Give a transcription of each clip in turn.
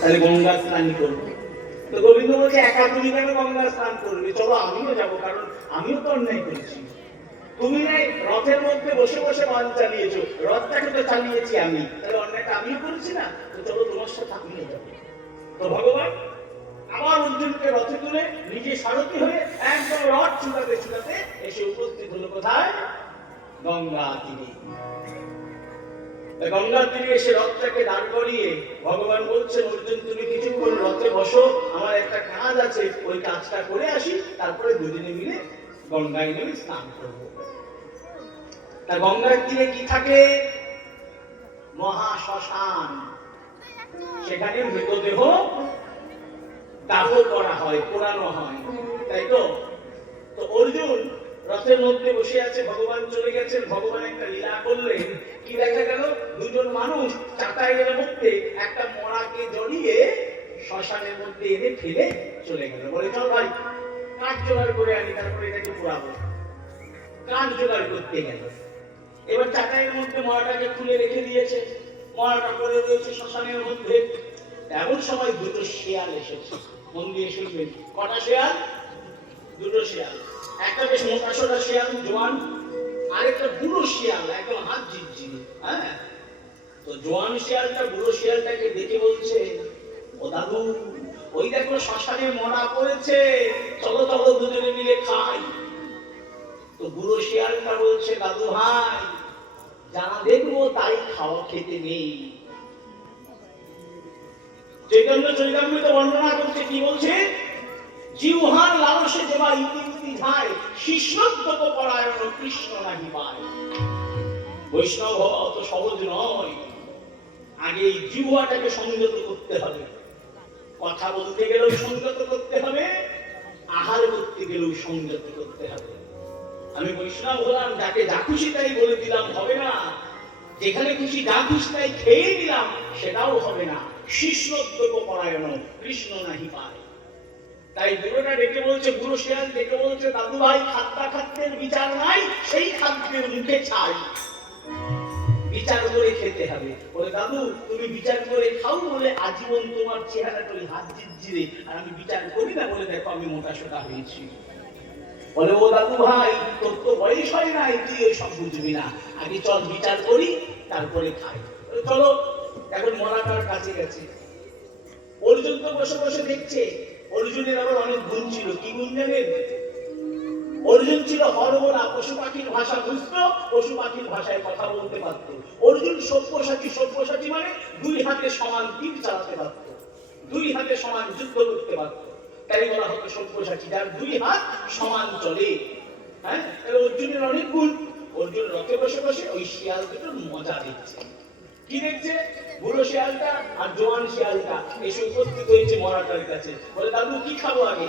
তাহলে গঙ্গা স্নান করবো। তো গোবিন্দ বলছে একা তুমি কেন গঙ্গা স্নান করবে, চলো আমিও যাবো, কারণ আমিও তো অন্যায় করেছি। তুমি নাই রথের মধ্যে বসে বসে বান চালিয়েছো, রথটাকে তো চালিয়েছি আমি, তাহলে অন্যায়টা আমিও করেছি না, তো চলো তোমার সাথে আমিও যাবো। তো ভগবান আবার অর্জুনকে রথে তুলে নিজে সারথি হয়ে একদম রথ ছুটাতে ছুটাতে এসে উপস্থিত হলো কোথায়? গঙ্গা তীরে। গঙ্গার তীরে এসে রথটাকে দাঁড় করিয়ে ভগবান বলছেন, অর্জুন তুমি কিছুক্ষণ রথে বসো, আমার একটা কাজ আছে, ওই কাজটা করে আসি, তারপরে দুজনে মিলে গঙ্গায় নেমে স্নান করবো। তা গঙ্গার তীরে কি থাকে? মহা শ্মশান। সেখানে মৃতদেহ দাহ করা হয়, পোড়ানো হয়, তাই তো? তো অর্জুন রথের মধ্যে বসে আছে, ভগবান চলে গেছেন, ভগবান একটা লীলা করলেন। কি দেখা গেল? দুজন মানুষ চাটাইয়ের মধ্যে একটা মরাকে জড়িয়ে শ্মশানের মধ্যে এনে ফেলে চলে গেল। বলে চল ভাই কাঠ জোগাড় করে আনি, তারপরে এটাকে পোড়াবো। কাঠ জোগাড় করতে গেল। এবার চাটাইয়ের মধ্যে মরাটাকে খুলে রেখে দিয়েছে, মরাটা পড়ে রয়েছে শ্মশানের মধ্যে। এমন সময় দুটো শিয়াল এসেছে। মন দিয়ে শুনবেন, কটা শিয়াল? দুটো শিয়াল। একটা বেশ মোটাসোটা শিয়াল জোয়ান, আরেকটা বুড়ো শিয়াল একদম হাত ঝিরঝিরে। হ্যাঁ, তো জোয়ান শিয়ালটা বুড়ো শিয়ালটাকে দেখে বলছে, ও দাদু ওই দেখো শ্মশানে মরা পড়েছে, চলো চলো দুজনে মিলে খাই। তো বুড়ো শিয়ালটা বলছে, দাদু ভাই যা দেখবো তাই খাওয়া খেতে নেই। চৈতন্য চৈতন্য তো বর্ণনা করছে, কি বলছে? জিহ্বার লালসে যেবা ইতিমতি যায়, শিষ্যত্বত পরায়ণ কৃষ্ণ নাহি পায়। বৈষ্ণব অত সহজ নয়। আগে এই জিহ্বাটাকে সংযত করতে হবে, কথা বলতে গেলেও সংযত করতে হবে, আহার করতে গেলেও সংযত করতে হবে। আমি বৈষ্ণব হলাম, যাকে যা খুশি তাই বলে দিলাম হবে না, যেখানে খুশি যা খুশি তাই খেয়ে দিলাম সেটাও হবে না। শিষ্যত্ব পরায়ণ কৃষ্ণ নাহি পায়। তাই বুড়োটা ডেকে বলছে, বুড়ো শিয়াল ডেকে বলছে, দাদু ভাই খাদ্যা খাদ্যের বিচার নাই, সেই খাদ্যের মুখে ছাই। বিচার করে খেতে হবে। বলে দাদু তুমি বিচার করে খাও বলে আজীবন তোমার চেহারাটা ওই হাত ঝিরঝিরে, আর আমি বিচার করি না বলে দেখো আমি মোটা সোটা হয়েছি। বলে ও দাদু ভাই তোর তো বয়স হয় নাই, তুই এসব বুঝবি না, আগে চল বিচার করি তারপরে খাই। চলো। এখন মরাটার কাছে গেছে। অর্জুন তো বসে বসে দেখছে। অর্জুনের আবার অনেক গুণ ছিল। কি গুণ জানেন? অর্জুন ছিল হরমোনা, পশু পাখির ভাষা বুঝতো, পশু পাখির ভাষায় কথা বলতে পারত। অর্জুন সব্যসাচী। সব্যসাচী মানে দুই হাতে সমান তীর চালাতে পারত, দুই হাতে সমান যুদ্ধ করতে পারত, তাই বলা হতো সব্যসাচী, যার দুই হাত সমান চলে। হ্যাঁ, অর্জুনের অনেক গুণ। অর্জুন রথে বসে বসে ওই শিয়াল দুটোর মজা দেখছে। কি দেখছে? বুড়ো শিয়ালটা আর জোয়ান শিয়ালটা এসে উপস্থিত হয়েছে মরাটার কাছে। বলে দাদু কি খাবো আগে?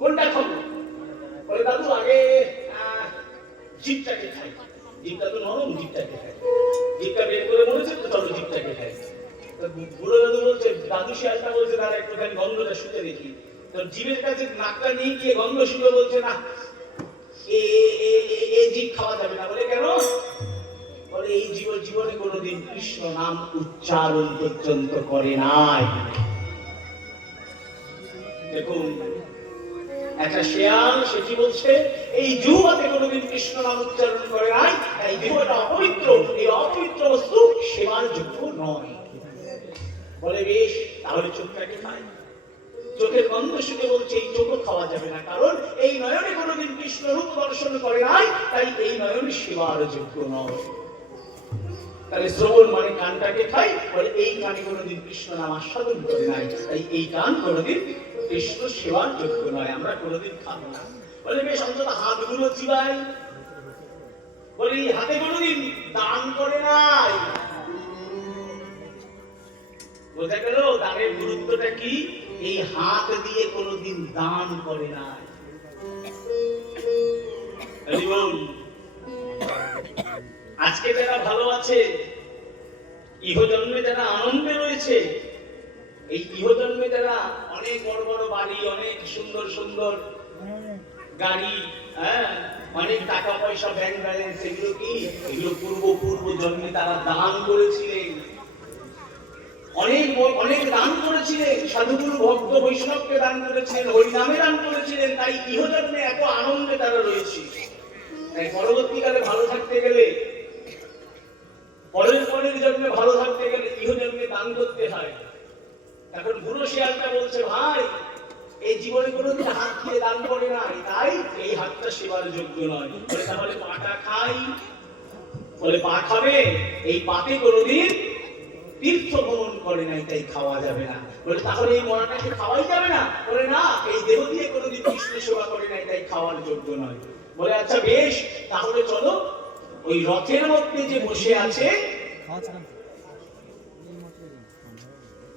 কোনটা খাবো? বলে দাদু আগে জিভটাকে খাই, জিভটা তো নরম, জিভটাকে খাই। জিভটা বের করে বলেছে তো চলো জিভটাকে খাই। বুড়ো দাদু বলছে, দাদু শিয়ালটা বলছে দাদা একটুখানি গন্ধটা শুকে দেখি। তো জিভের কাছে নাকটা নিয়ে গিয়ে গন্ধ শুকে বলছে, না এ জিভ খাওয়া যাবে না। বলে কেন? বলে এই জীবনে কোনোদিন কৃষ্ণ নাম উচ্চারণ পর্যন্ত করে নাই। দেখুন একটা শেয়াল, সে কি বলছে? এই জিহ্বাতে কোনোদিন কৃষ্ণ নাম উচ্চারণ করে নাই, এই জিহ্বাটা অপবিত্র, এই অপবিত্র বস্তু সেবার যোগ্য নয়। বলে বেশ, তাহলে চোখটাকে খাই। চোখের গন্ধ শুনে বলছে এই চোখও খাওয়া যাবে না, কারণ এই নয়নে কোনোদিন কৃষ্ণ রূপ দর্শন করে নাই, তাই এই নয়ন সেবার যোগ্য নয়। তাহলে শ্রবণ মানে কানটাকে খাই। বলে এই কানে কোনোদিন কৃষ্ণ নাম আস্বাদন করে নাই, তাই এই কান কোনোদিন কৃষ্ণ সেবার যোগ্য নয়, আমরা কোনোদিন খাবো না। বলে বেশ, অন্তত হাতগুলো চিবাই। বলে এই হাতে কোনোদিন দান করে নাই। বোঝা গেল দানের গুরুত্বটা কি? এই হাত দিয়ে কোনোদিন দান করে নাই। আজকে যারা ভালো আছে, ইহজন্মে যারা আনন্দে রয়েছে, এই ইহজন্মে যারা অনেক বড় বড় বাড়ি, অনেক সুন্দর সুন্দর গাড়ি, হ্যাঁ অনেক টাকা পয়সা, ব্যাংক ব্যালেন্স, এগুলো কি? এগুলো পূর্ব জন্মে তারা দান করেছিলেন। অনেক অনেক দান করেছিলেন, সাধুগুরু ভক্ত বৈষ্ণবকে দান করেছিলেন, হরিনামে দান করেছিলেন, তাই ইহজন্মে এত আনন্দে তারা রয়েছে। তাই পরবর্তীকালে ভালো থাকতে গেলে, পরের জন্মে ভালো থাকতে গেলে ইহজন্মে দান করতে হয়। এখন বুড়ো শিয়ালটা বলছে, ভাই এই জীবনে কোনোদিন হাত দিয়ে দান করে নাই, তাই এই হাতটা সেবার যোগ্য নয়। বলে তাহলে পাটা খাই। বলে পা খাবে, এই পাতে কোনোদিন তীর্থ ভ্রমণ করে নাই, তাই খাওয়া যাবে না। বলে তাহলে এই মরাটাকে খাওয়াই যাবে না। বলে না, এই দেহ দিয়ে কোনোদিন কৃষ্ণ সেবা করে নাই, তাই খাওয়ার যোগ্য নয়। বলে আচ্ছা বেশ, তাহলে চলো ওই রথের মধ্যে যে বসে আছে,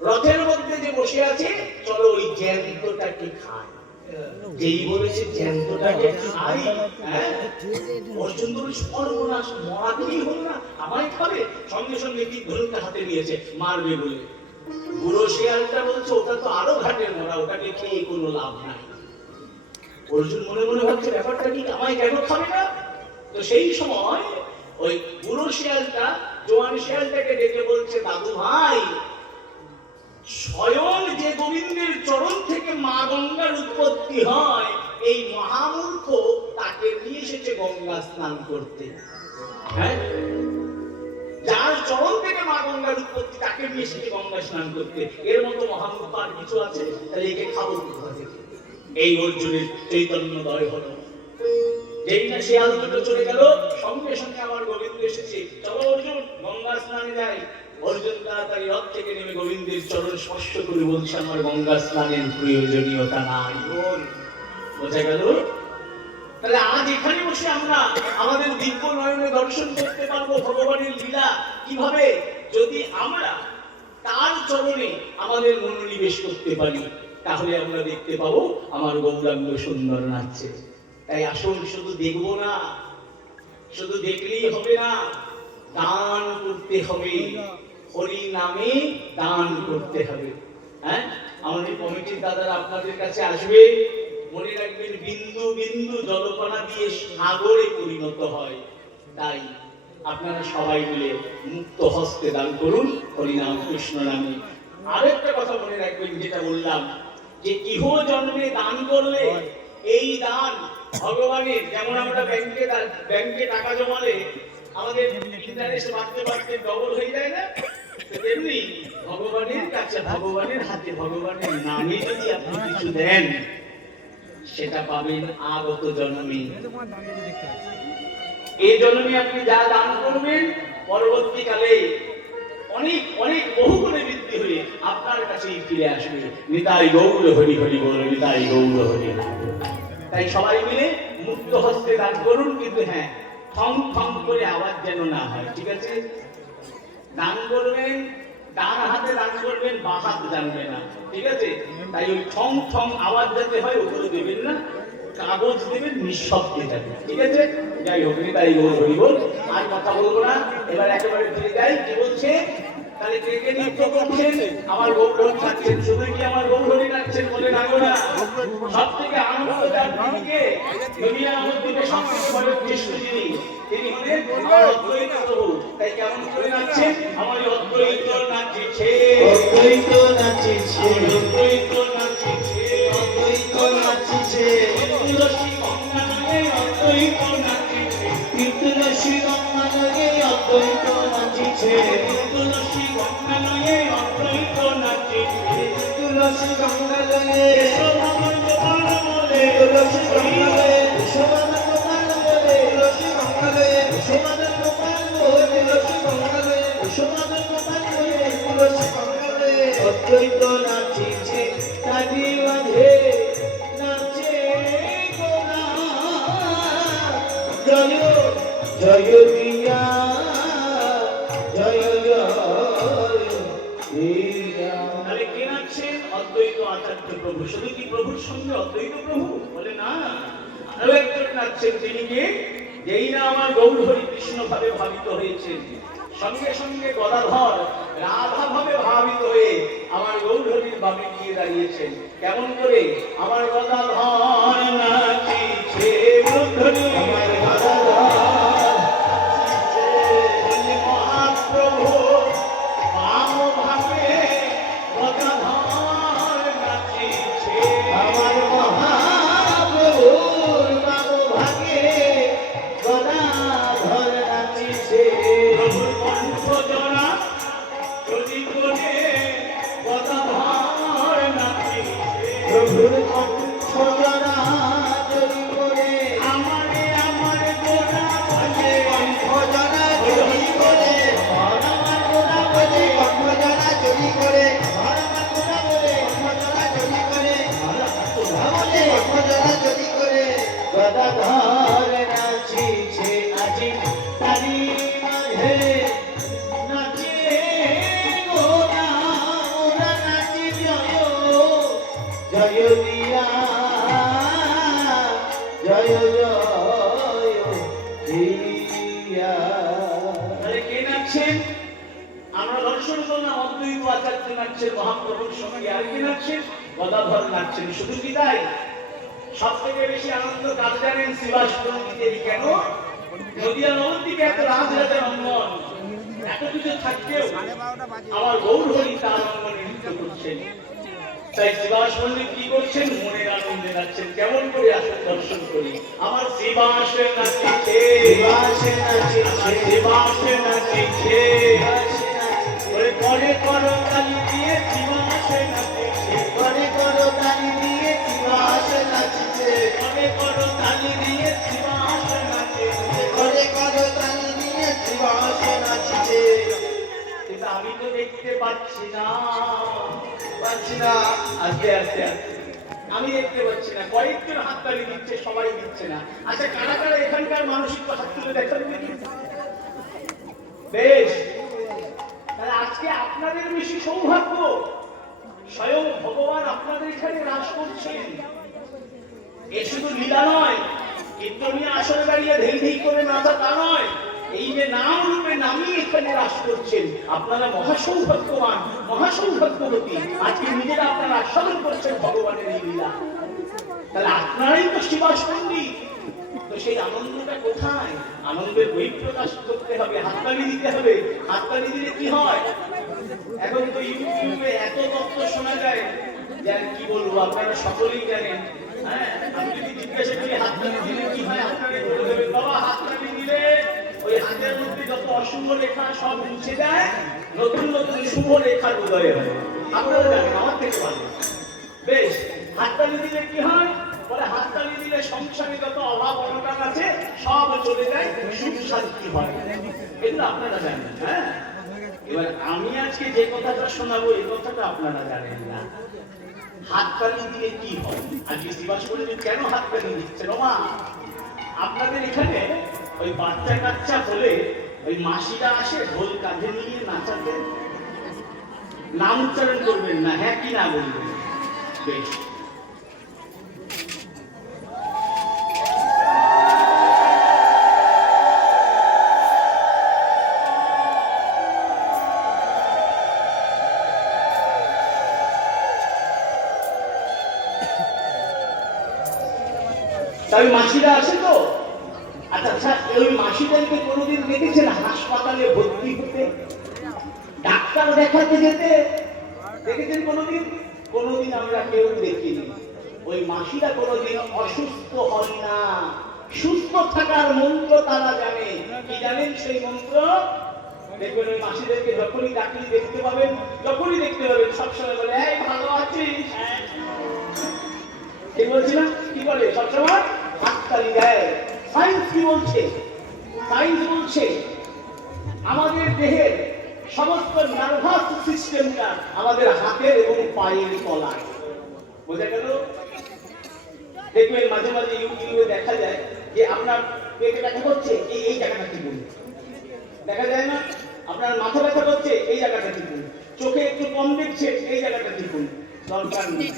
রথের মধ্যে যে বসে আছে, চলো ওই জ্যান্তটাকে খাই। যেই বলেছে জ্যান্তটাকে খাই, অর্জুন বলে সর্বনাশ, মরাকেই হল না, আমায় খাবে। সঙ্গে সঙ্গে কি ধনুকটা হাতে নিয়েছে, মারবে বলে। বুড়ো শিয়ালটা বলছে ওটা তো আরো ঘাটের মরা, ওটাকে খেয়ে কোনো লাভ নাই। অর্জুন মনে মনে ভাবছে ব্যাপারটা কি, আমায় কেন খাবে না? তো সেই সময় ওই বুড়ো শিয়ালটা জোয়ান শিয়ালটাকে ডেকে বলছে, দাদু ভাই, স্বয়ং যে গোবিন্দের চরণ থেকে মা গঙ্গার উৎপত্তি হয়, এই মহামূর্খ তাকে নিয়ে এসেছে গঙ্গা স্নান করতে। হ্যাঁ, যার চরণ থেকে মা গঙ্গার উৎপত্তি, তাকে নিয়ে এসেছে গঙ্গা স্নান করতে। এর মতো মহামূর্খ আর কিছু আছে? তাহলে একে খাবো কোথা থেকে? এই অর্জুনের চৈতন্যদয় হলো। যেই না শিয়াল দুটো চলে গেল, সঙ্গে সঙ্গে আমার গোবিন্দ এসেছে, চলো অর্জুন গঙ্গা স্নানে যাই। অর্জুন তাড়াতাড়ি রথ থেকে নেমে গোবিন্দের চরণ স্পর্শ করে বলছে, আমার গঙ্গা স্নানের প্রয়োজনীয়তা নাই। বোঝা গেল? তাহলে আজ এখানে বসে আমরা আমাদের দিব্য নয়নে দর্শন করতে পারবো ভগবানের লীলা কিভাবে, যদি আমরা তার চরণে আমাদের মনোনিবেশ করতে পারি। তাহলে আমরা দেখতে পাবো আমার গৌরাঙ্গ সুন্দর নাচছে। তাই আসুন, শুধু দেখবো না, শুধু দেখলেই হবে না, দান করতে হবে, হরি নামে দান করতে হবে। হ্যাঁ, আমাদের কমিটির দাদারা আপনাদের কাছে আসবে, মনে রাখবেন বিন্দু বিন্দু জলকণা দিয়ে সাগরে পরিণত হয়। তাই আপনারা সবাই মিলে মুক্ত হস্তে দান করুন হরিনাম কৃষ্ণ নামে। আরেকটা কথা মনে রাখবেন, যেটা বললাম, যে ইহ জন্মে দান করলে এই দান ভগবানের, যেমন আমরা ব্যাংকে টাকা জমালে আমাদের ইন্টারেস্ট বাড়তে বাড়তে ডবল হয়ে যায় না, তেমনি ভগবানের কাছে, ভগবানের হাতে, ভগবানের নামে যদি আপনি কিছু দেন, সেটা পাবেন আগত জন্মে। এই জন্মে আপনি যা দান করবেন, পরবর্তীকালে অনেক অনেক বহু গুণে বৃদ্ধি হয়ে আপনার কাছেই ফিরে আসবে। নিতাই গৌর হরি হরি বল, নিতাই গৌর হরি। তাই সবাই মিলে মুক্ত হস্তে দান করুন, কিন্তু হ্যাঁ, থং থং করে আওয়াজ যেন না হয়, ঠিক আছে? দান করবেন, ডান হাতে দান করবেন, বাঁ হাত জানবে না, ঠিক আছে? তাই ওই ঠং ঠং আওয়াজ যাতে হয়, ওগুলো দেবেন না, কাগজ দেবেন, নিঃশব্দে যাবে, ঠিক আছে? যাই হোক, তাই হরি বল। আর কথা বলবো না, এবার একেবারে ফিরে যাই। কি বলছে? তাহলে কে কে নৃত্য করছেন? আমার গৌরহরি নাচছেন। শুধু কি আমার গৌরহরি নাচছেন বলে না, সব থেকে আনন্দ যার দিকে, দুনিয়া নবদ্বীপে সব থেকে বড় কৃষ্ণ যিনি, তিনি হলেন অদ্বৈত প্রভু। তাই কেমন করে নাচছেন? আমার অদ্বৈত নাচিছে, অদ্বৈত নাচিছে, অদ্বৈত নাচিছে, অদ্বৈত নাচিছে, তুলসী গঙ্গা নয়ে অদ্বৈত নাচিছে, তুলসী গঙ্গা নয়ে অদ্বৈত নাচিছে, তুলসী গঙ্গা নয়ে অদ্বৈত নাচিছে, তুলসী গঙ্গা নয়ে সোনার গোপাল বলে, তুলসী গঙ্গা নয়ে সোনার গোপাল বলে, তুলসী গঙ্গা নয়ে সোনার গোপাল বলে, তুলসী গঙ্গা নয়ে সোনার গোপাল বলে, তুলসী গঙ্গা নয়ে অদ্বৈত নাচিছে, কাজী বাঁধে নাচে গোরা, জয় জয় দিয়া, জয় জয় দিয়া। তাহলে কে নাচছেন? অদ্বৈত আচার্য প্রভু। শুধু কি প্রভুর সঙ্গে অদ্বৈত প্রভু? বলে না, আরো একজন নাচছেন। তিনি কে? যেই না আমার গৌরহরি কৃষ্ণ ভাবে ভাবিত হয়েছেন, সঙ্গে সঙ্গে গদাধর রাধা ভাবে ভাবিত হয়ে আমার গৌরহরির ভাবে গিয়ে দাঁড়িয়েছেন। কেমন করে? আমার গদাধর নাচিছে, আমার গদাধর মহাপ্রভু পাম ভাবে যদি করে গদাধর নাচিছে প্রভুর কণ্ঠ জরা যদি করে আমারে আমার গোরা বলে কণ্ঠ জরা যদি করে আমার গোরা বলে কণ্ঠ জরা যদি করে আমার গোরা বলে কণ্ঠ জরা যদি করে বলে কণ্ঠ জরা যদি করে গদাধর নাচিছে আজি তারি মাঝে নাচে গোরা ওরা নাচি জয় জয় দিয়া জয় জয় দিয়া তাহলে কে নাচছেন? আমরা দর্শন করলাম অদ্বৈত আচার্য নাচছেন মহাপ্রভুর সঙ্গে, আর কে নাচছেন? গদাধর নাচছেন। শুধু কি তাই? সব থেকে বেশি আনন্দ কাজ জানেন শ্রীবাস পণ্ডিতের। কেন? নদিয়া নবদ্বীপে এত রাজরাজার অঙ্গন, এত কিছু থাকতেও আমার গৌর হরি তার অঙ্গনে নৃত্য করছেন। তাই শ্রীবাস পণ্ডিত কি করছেন? মনের আনন্দে নাচছেন। কেমন করে আসুন দর্শন করি। আমার শ্রীবাস নাচিছে, শ্রীবাসে নাচিছে, আমার শ্রীবাস নাচিছে, ওরে করে করো তালি দিয়ে শ্রীবাস নাচিছে, করে করো তালি দিয়ে শ্রীবাসে নাচিছে করে করো তালি দিয়ে শ্রীবাস নাচিছে। করে করো তালি দিয়ে শ্রীবাসে নাচিছে কিন্তু আমি তো দেখতে পাচ্ছি না, পাচ্ছি না আস্তে আস্তে আস্তে আমি দেখতে পাচ্ছি না। কয়েকজন হাততালি দিচ্ছে, সবাই দিচ্ছে না। আচ্ছা, কারা কারা এখানকার মানসিক হাত তুলে দেখান দেখি। বেশ, তাহলে আজকে আপনাদের বেশি সৌভাগ্য, স্বয়ং ভগবান আপনাদের এখানে রাস করছেন। এ শুধু লীলা নয়, কীর্তনীয় আসরে দাঁড়িয়ে ধেই ধেই করে নাচা তা নয়। এই যে নাম রূপে নামই এখানে রাস করছেন। আপনারা মহাসৌভাগ্যবান, মহাসৌভাগ্যবতী। আজকে নিজেরা আপনারা আস্বাদন করছেন ভগবানের এই লীলা। তাহলে আপনারাই তো শ্রীবাস পণ্ডিত। তো সেই আনন্দটা কোথায়? আনন্দের বহিঃপ্রকাশ করতে হবে, হাততালি দিতে হবে। হাততালি দিলে কি হয়? এখন তো ইউটিউবে এত তথ্য শোনা যায় যে আর কি বলবো, আপনারা সকলেই জানেন। হ্যাঁ, আমি যদি জিজ্ঞাসা করি হাততালি দিলে কি হয়, আপনারা বলে দেবেন বাবা হাততালি দিলে ওই হাতের মধ্যে যত অশুভ রেখা সব মুছে যায়, নতুন নতুন শুভ রেখার উদয় হয়। আপনারা জানেন, আমার থেকে ভালো। বেশ, হাততালি দিলে কি হয়? বলে হাততালি দিলে সংসারে যত অভাব অনটন আছে সব চলে যায়, সুখ শান্তি হয়। এগুলো আপনারা জানেন। হ্যাঁ, এবার আমি আজকে যে কথাটা শোনাবো এই কথাটা আপনারা জানেন না। হাততালি দিলে কি হয়? আজকে শ্রীবাস বললেন কেন হাততালি দিচ্ছেন? ওমা, আপনাদের এখানে ওই বাচ্চা কাচ্চা হলে ওই মাসিরা আসে ঢোল কাঁধে নিয়ে নাচাতে, নাম উচ্চারণ করবেন না, হ্যাঁ কি না বলবেন? বেশ, তাই মাসিরা আসে তো। আচ্ছা আচ্ছা, ওই মাসিদেরকে কোনোদিন দেখেছেন হাসপাতালে ভর্তি হতে, ডাক্তার দেখাতে যেতে? দেখেছেন কোনোদিন? কোনোদিন আমরা কেউ দেখিনি। ওই মাসিরা কোনোদিন অসুস্থ হন না। সুস্থ থাকার মন্ত্র তারা জানে। কি জানেন সেই মন্ত্র? দেখবেন ওই মাসিদেরকে যখনই ডাকলি দেখতে পাবেন, যখনই দেখতে পাবেন সবসময় বলে এই ভালো আছিস। ঠিক বলছি না? কি বলে সবসময়? হাততালি দেয়। সায়েন্স কি বলছে? সায়েন্স বলছে আমাদের দেহের সমস্ত নার্ভাস সিস্টেমটা আমাদের হাতের এবং পায়ের তলায়। বোঝা গেল? দেখবেন মাঝে মাঝে ইউটিউবে দেখা যায় যে আপনার পেটে ব্যথা করছে, এই জায়গাটা টিপুন। দেখা যায় না? আপনার মাথা ব্যথা করছে, এই জায়গাটা টিপুন। চোখে একটু কম দেখছে, এই জায়গাটা টিপুন। দরকার নেই।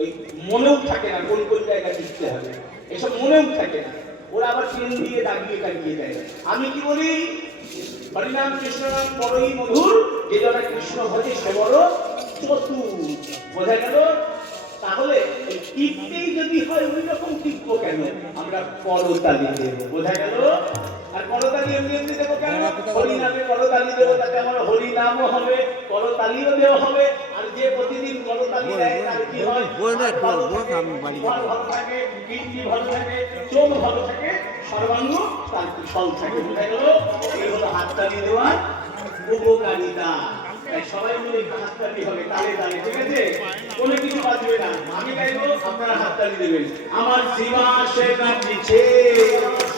ওই মনেও থাকে না কোন কোন জায়গা টিপতে হবে, এসব মনেও থাকে না। ওরা আবার ট্রেন দিয়ে দাগিয়ে দাগিয়ে দেয়। আমি কি বলি? হরিনাম কৃষ্ণ নাম বড়ই মধুর, যে যারা কৃষ্ণ ভজে সে বড় চতুর। বোঝা গেল? তাহলে এই টিপতেই যদি হয় ওই রকম টিপবো কেন? আমরা করতালি দেব। বোঝা গেল? আর করতালি এমনি এমনি দেবো কেন? হরিনামে করতালি দেবো, তাতে আমার হরিনামও হবে, করতালিও দেওয়া হবে। আর যে প্রতিদিন করতালি দেয় তার কি হয়? ভালো থাকে, কিডনি ভালো থাকে, চোখ ভালো থাকে, সর্বাঙ্গ তার কুশল থাকে। বোঝা গেল? এই হলো হাততালি দেওয়ার উপকারিতা। তাই সবাই মিলে একটু হাততালি হবে, তালে তালে, ঠিক আছে? কোনো কিছু বাজবে না, আমি গাইবো, আপনারা হাততালি দেবেন। আমার সীমা সে নাচিছে,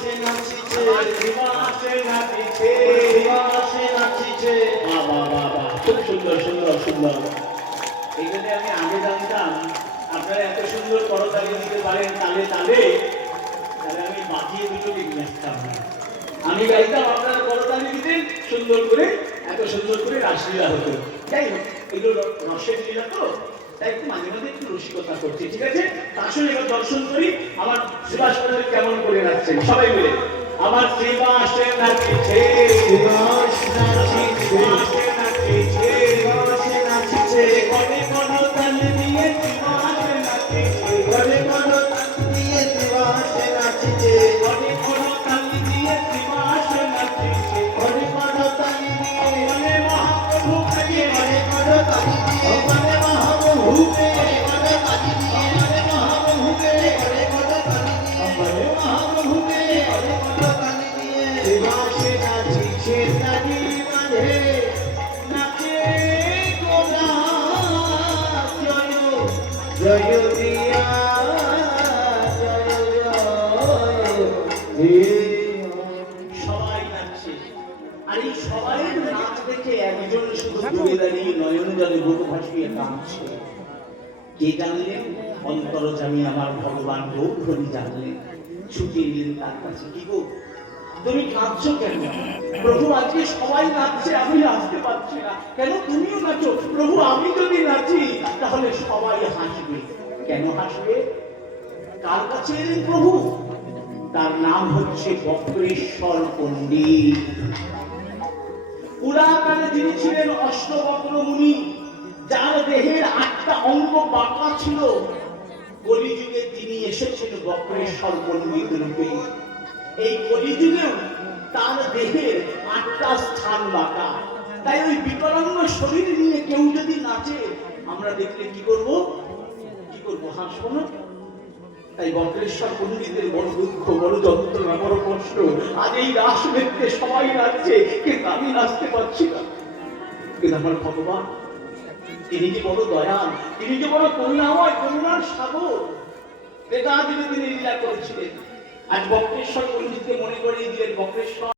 সে নাচিছে, আমার সীমা সে নাচিছে, সে নাচিছে। বাহ বাহ বাহ বাহ, খুব সুন্দর সুন্দর সুন্দর। এই যদি আমি আগে জানতাম আপনারা এত সুন্দর করতালি দিতে পারেন তালে তালে, তাহলে আমি বাজিয়ে দুটো নিয়ে আসতাম না। আমি গাইতাম, আপনারা করতালি দিতেন, সুন্দর করে, এত সুন্দর করে রাসলীলা হতো। যাই হোক, এগুলো রসের লীলা তো, তাই একটু মাঝে মাঝে একটু রসিকতা করছি, ঠিক আছে? আসলে এবার দর্শন করি আমার শ্রীবাস কেমন করে নাচছেন সবাই মিলে। আমার শ্রীবাসে নাচিছে, শ্রীবাস নাচিছে, শ্রীবাসে নাচিছে, শ্রীবাসে নাচিছে। কনে কোন তালি দিয়ে শ্রীবাসে নাচিছে, ঘরে ঘরে তালি দিয়ে শ্রীবাসে নাচিছে। কনে কোন তালি দিয়ে শ্রীবাসে নাচিছে। ঘরে ঘরে তালি দিয়ে, বলে মহাপ্রভু কাজে ঘরে ঘরে তালি দিয়ে, ঘরে মহাপ্রভুকে, ঘরে তালি দিয়ে, ঘরে মহাপ্রভুকে, ঘরে ঘরে তালি দিয়ে, ঘরে মহাপ্রভুকে, ঘরে ঘরে তালি দিয়ে। শ্রীবাসে নাচিছে তালি মাঝে, নাচে গোরা জয় জয় দিয়া, জয় জয় হে। সবাই নাচছে। আর এই সবাই নাচ দেখে একজন শুধু দূরে দাঁড়িয়ে নয়ন জলে বুক ভাসিয়ে কাঁদছে। কে জানলেন? অন্তরজামী আমার ভগবান গৌরহরি জানলেন, ছুটে এলেন তার কাছে। কি গো, তুমি কাঁদছো কেন? প্রভু, আজকে সবাই নাচছে, আমি নাচতে পারছি না, কেন তুমিও নাচো? প্রভু, আমি যদি নাচি তাহলে সবাই হাসবে। কেন হাসবে? কার কাছে এলেন প্রভু? তার নাম হচ্ছে বক্রেশ্বর পণ্ডিত। পুরাকালে যিনি ছিলেন অষ্টবক্র মুনি, যার দেহের 8টা অঙ্গ বাঁকা ছিল, কলিযুগে তিনি এসেছেন বক্রেশ্বর পণ্ডিত রূপে। এই কলিযুগেও তার দেহের 8টা স্থান বাঁকা। তাই ওই বিকলাঙ্গ শরীর নিয়ে কেউ যদি নাচে, আমরা দেখলে কি করব? কি করব? হাসবো না? তাই বক্রেশ্বর পণ্ডিতের বড় দুঃখ, বড় যন্ত্রণা, বড় কষ্ট। আজ এই রাস দেখতে সবাই নাচছে, কিন্তু আমি নাচতে পারছি না। কিন্তু আমার ভগবান, তিনি যে বড় দয়াল, তিনি যে বড় করুণাময়, করুণার সাগর, এটা আজ তিনি লীলা করেছিলেন। আজ বক্রেশ্বর পণ্ডিতকে মনে করিয়ে দিলেন, বক্রেশ্বর